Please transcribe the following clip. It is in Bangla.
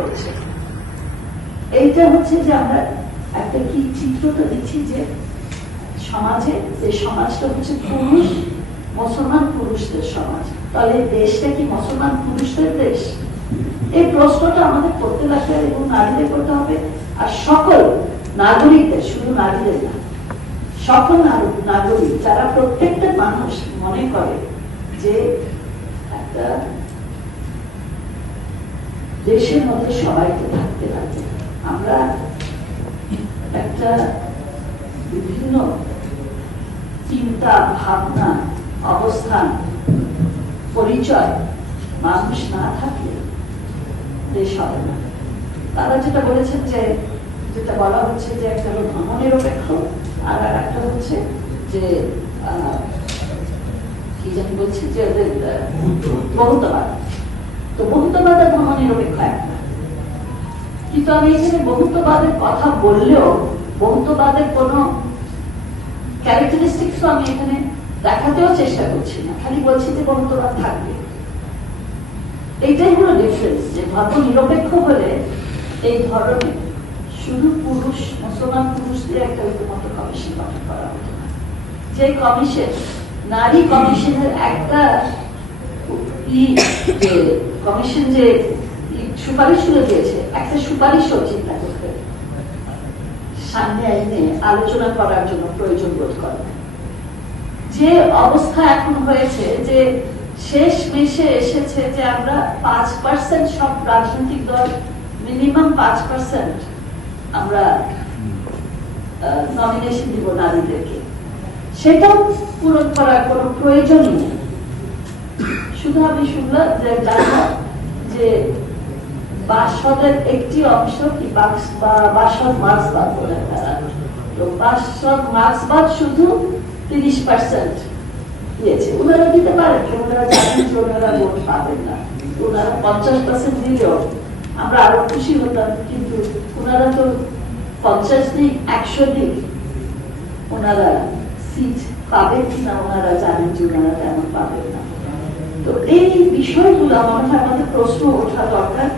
করছে। এইটা হচ্ছে যে আমরা একটা কি চিত্রটা দিচ্ছি যে সমাজে, যে সমাজটা হচ্ছে পুরুষ, মুসলমান পুরুষদের সমাজ, তাহলে দেশটা কি মুসলমান পুরুষদের দেশ? এই প্রশ্নটা আমাদের করতে লাগবে এবং নারীদের করতে হবে, আর সকল নাগরিকদের, শুধু নারীদের না, সকল নাগরিক যারা প্রত্যেকটা মানুষ মনে করে যে একটা দেশের মধ্যে সবাইকে থাকতে লাগে। আমরা একটা বিভিন্ন চিন্তা, ভাবনা, অবস্থান, পরিচয় মানুষ না থাকলে দেশ হবে না। তারা যেটা বলেছেন যে, যেটা বলা হচ্ছে যে একটা হলো ধর্মনিরপেক্ষ, আর একটা হচ্ছে যে কি জানি বলছি যে বহুত্ববাদ। তো বহুত্ববাদ আর ধর্মনিরপেক্ষ একটা, কিন্তু আমি এখানে বহুত্ববাদের কথা বললেও বহুত্ববাদের কোন ক্যারেক্টারিস্টিক্স আমি এখানে দেখাতেও চেষ্টা করছি না, খালি বলছি যে বহুত্ববাদ থাকবে। এইটাই হলো ডিফারেন্স, যে ধর্ম নিরপেক্ষ হলে এই ধরনের শুধু পুরুষ, মুসলমান পুরুষদের একটা ঐক্যমত্য কমিশন গঠন করা হতো না। যে কমিশন, নারী কমিশনের একটা কমিশন যে সুপারিশ গুলো দিয়েছে, একটা সুপারিশও চিন্তা করতে সামনে এনে আলোচনা করার জন্য প্রয়োজন বোধ করে। যে অবস্থা এখন হয়েছে যে শেষ মেশে এসেছে যে আমরা 5% সব রাজনৈতিক দল মিনিমাম 5% আমরা নমিনেশন দিব নারীদেরকে, সেটাও পূরণ করার কোনো প্রয়োজন নেই। শুধু আমি শুনলাম যে যে বাসদের একটি অংশ কি বাসদ মার্ক্সবাদ বলে তারা, তো বাসদ মার্ক্সবাদ শুধু 30% দিয়েছে। ওনারা দিতে পারেন, ওনারা জানেন যে ওনারা ভোট পাবেন না, ওনারা 50% দিলেও আমরা আরো খুশি হতাম, কিন্তু ওনারা তো 50 দিক 100 দিক ওনারা সিট পাবেন কিনা ওনারা জানেন যে ওনারা তেমন পাবেন না। তো এই বিষয়গুলো মনে হয় আমাদের প্রশ্ন ওঠা দরকার।